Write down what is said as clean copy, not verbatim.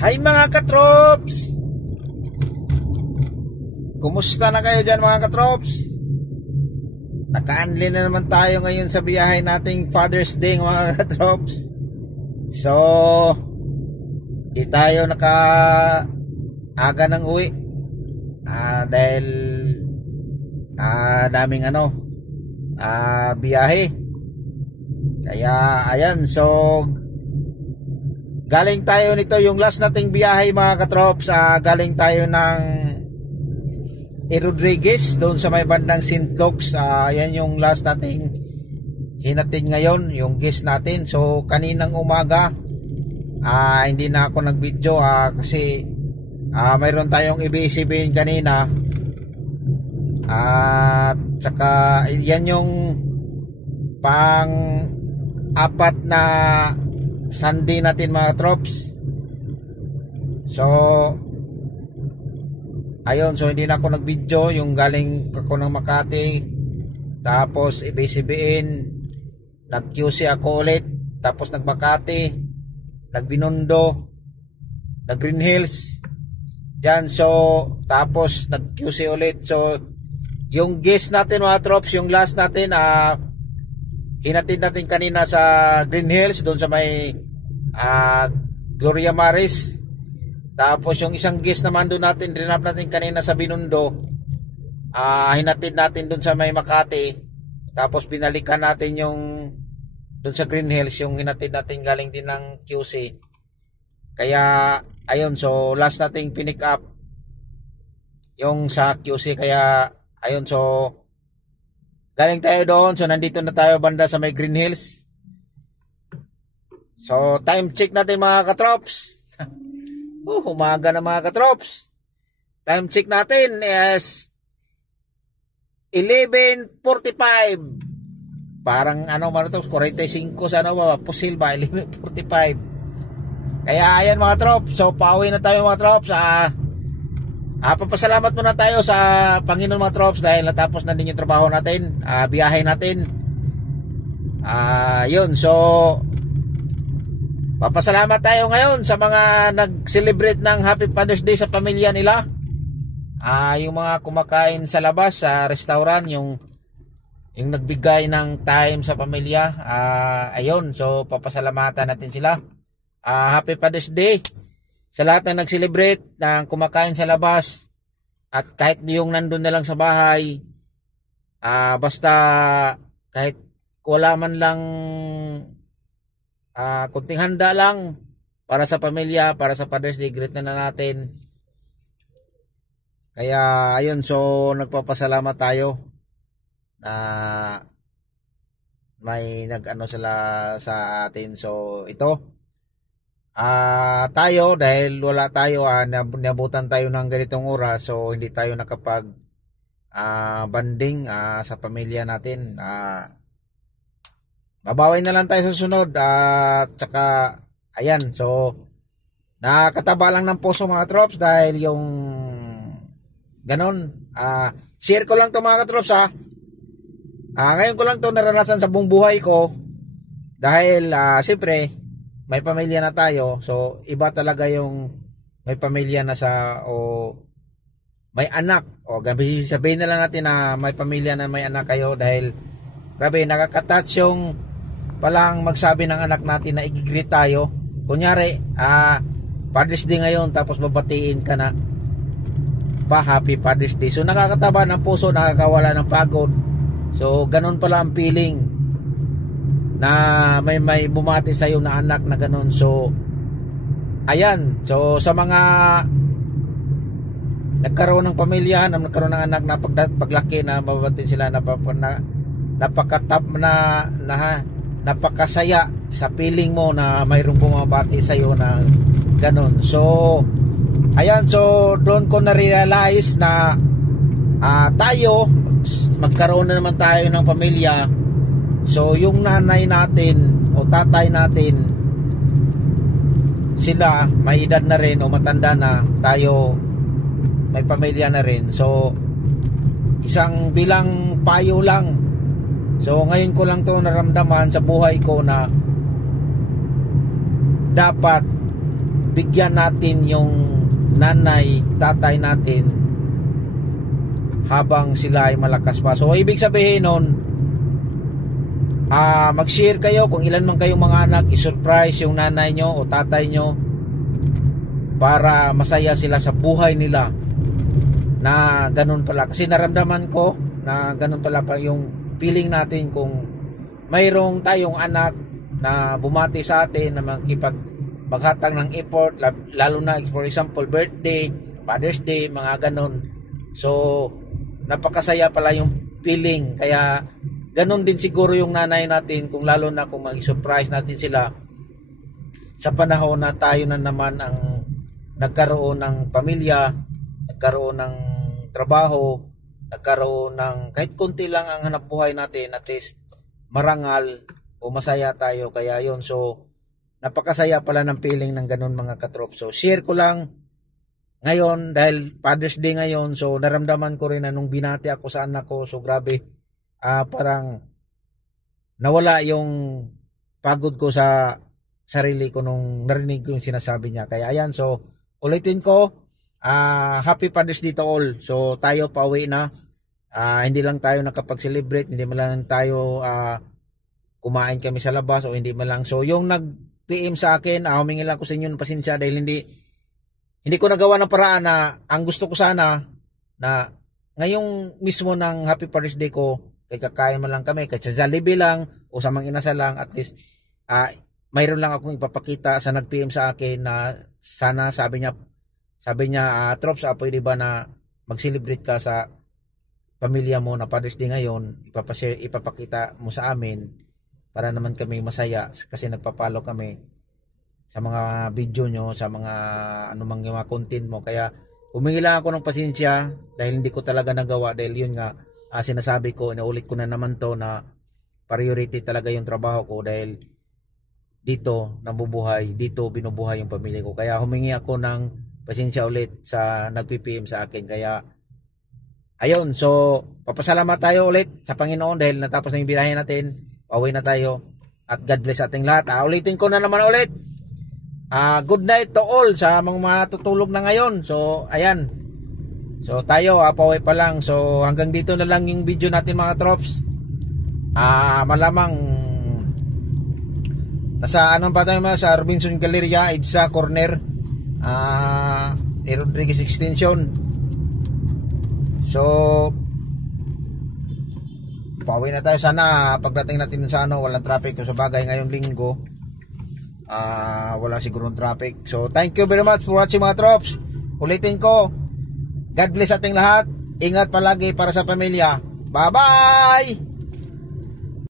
Hi mga katrops! Kumusta na kayo dyan mga katrops? Naka-unli na naman tayo ngayon sa biyahe nating Father's Day mga katrops. So, di tayo aga ng uwi dahil daming biyahe. Kaya ayan, so galing tayo nito, yung last nating biyahe mga katrops, galing tayo ng Rodriguez doon sa may bandang St. Luke's. Yan yung last nating hinatid ngayon, yung guest natin. So kaninang umaga hindi na ako nag-video kasi mayroon tayong ibisibihin kanina, at saka yan yung pang apat na Sunday natin mga trops. So ayun, so hindi na ako nag-video. Yung galing ako ng Makati, tapos ABCBN, nag-QC ako ulit, tapos nag-Makati, nag-Binondo, nag-Green Hills dyan. So tapos nag-QC ulit. So yung guest natin mga trops, yung last natin, hinatid natin kanina sa Green Hills doon sa may Gloria Maris. Tapos yung isang guest naman doon natin, rinap natin kanina sa Binondo, hinatid natin doon sa may Makati. Tapos binalikan natin yung doon sa Green Hills, yung hinatid natin galing din ng QC. Kaya ayun, so last nating pinick up yung sa QC. Kaya ayun, so galing tayo doon. So nandito na tayo banda sa may Green Hills. So time check natin mga katrops. Umaga na mga katrops. Time check natin is 11:45. Parang man ito, 45 sa pusil ba, 11:45. Kaya ayan mga trops, so pauwi na tayo mga trops. Papasalamat muna tayo sa Panginoon mga trops dahil natapos na din yung trabaho natin, biyahe natin. Yun, so papasalamat tayo ngayon sa mga nag-celebrate ng Happy Father's Day sa pamilya nila. Yung mga kumakain sa labas sa restaurant, yung nagbigay ng time sa pamilya. Ayun, so papasalamatan natin sila. Happy Father's Day sa lahat na nag-celebrate, ng kumakain sa labas, at kahit yung nandun na lang sa bahay, basta kahit wala man lang kunting handa lang para sa pamilya, para sa Father's Day, greet na natin. Kaya ayun, so nagpapasalamat tayo na may sila sa atin. So ito, tayo, dahil wala tayo, nabutan tayo ng ganitong oras, so hindi tayo nakapag banding sa pamilya natin. Babawi na lang tayo sa sunod. At saka ayan, so nakataba lang ng puso mga trops dahil yung ganon. Share ko lang to mga trops. Ngayon ko lang to naranasan sa buong buhay ko dahil siyempre may pamilya na tayo. So iba talaga yung may pamilya na o may anak, o sabihin na lang natin na may pamilya na may anak kayo, dahil grabe nakaka-touch yung palang magsabi ng anak natin na i-greet tayo. Kunyari Father's Day ngayon, tapos babatiin ka na Happy Father's Day. So nakakataba ng puso, nakakawala ng pagod. So ganun pala ang feeling na may bumati sa iyo na anak na ganun. So ayan, so sa mga nagkaroon ng pamilya, nagkaroon ng anak, na paglaki na mababatin sila, napakasaya sa feeling mo na mayroong bumabati sa iyo na ganun. So ayan, so doon ko na-realize na tayo, magkaroon na naman tayo ng pamilya. So yung nanay natin o tatay natin, sila may edad na rin o matanda na, tayo may pamilya na rin. So isang bilang payo lang. So ngayon ko lang to naramdaman sa buhay ko na dapat bigyan natin yung nanay, tatay natin habang sila ay malakas pa. So ibig sabihin nun, mag-share kayo kung ilan man kayong mga anak, i-surprise yung nanay nyo o tatay nyo para masaya sila sa buhay nila na ganun pala. Kasi naramdaman ko na ganun pala pa yung feeling natin kung mayroong tayong anak na bumati sa atin na maghatag ng effort, lalo na for example birthday, Father's Day, mga ganun. So napakasaya pala yung feeling. Kaya ganun din siguro yung nanay natin, kung lalo na kung mag-surprise natin sila sa panahon na tayo na naman ang nagkaroon ng pamilya, nagkaroon ng trabaho, nagkaroon ng kahit konti lang ang hanap buhay natin, at least marangal o masaya tayo. Kaya yun, so napakasaya pala ng feeling ng ganun mga katrop. So share ko lang ngayon dahil Father's Day ngayon, so naramdaman ko rin na nung binati ako sa anak ko, so grabe, parang nawala yung pagod ko sa sarili ko nung narinig ko yung sinasabi niya. Kaya ayan, so ulitin ko, happy Father's Day to all. So tayo pauwi na, hindi lang tayo nakapag-celebrate, hindi man lang tayo kumain kami sa labas o hindi man lang. So yung nag-PM sa akin, humingi lang ko sa inyo ng pasensya dahil hindi ko nagawa ng paraan na ang gusto ko sana na ngayong mismo ng happy Father's Day ko, kay kakain man lang kami, kahit sa Jollibee lang o sa mga inasal lang, at least mayroon lang akong ipapakita sa nag-PM sa akin na sana, sabi niya Trops, pwede ba na mag-celebrate ka sa pamilya mo na Father's Day ngayon, ipapakita mo sa amin para naman kami masaya kasi nagpapalo kami sa mga video nyo, sa mga anumang mga content mo. Kaya humingi lang ako ng pasensya dahil hindi ko talaga nagawa, dahil yun nga, sinasabi ko, inaulit ko na naman to na priority talaga yung trabaho ko, dahil dito nabubuhay, dito binubuhay yung pamilya ko. Kaya humingi ako ng pasensya ulit sa nag-PPM sa akin. Kaya ayun, so papasalamat tayo ulit sa Panginoon dahil natapos na yung birahe natin, pauwi na tayo, at God bless ating lahat. Ulitin ko na naman ulit, good night to all sa mga tutulog na ngayon. So ayan, so tayo pauwi pa lang. So hanggang dito na lang yung video natin mga trops. Malamang nasa anong pa tayo, sa Robinson Galleria, EDSA corner, Rodriguez extension. So pauwi na tayo, sana pagdating natin sa walang traffic. Kung sa bagay ngayong linggo, wala sigurong traffic. So thank you very much for watching mga trops. Ulitin ko, God bless ating lahat, ingat palagi para sa pamilya. Bye bye.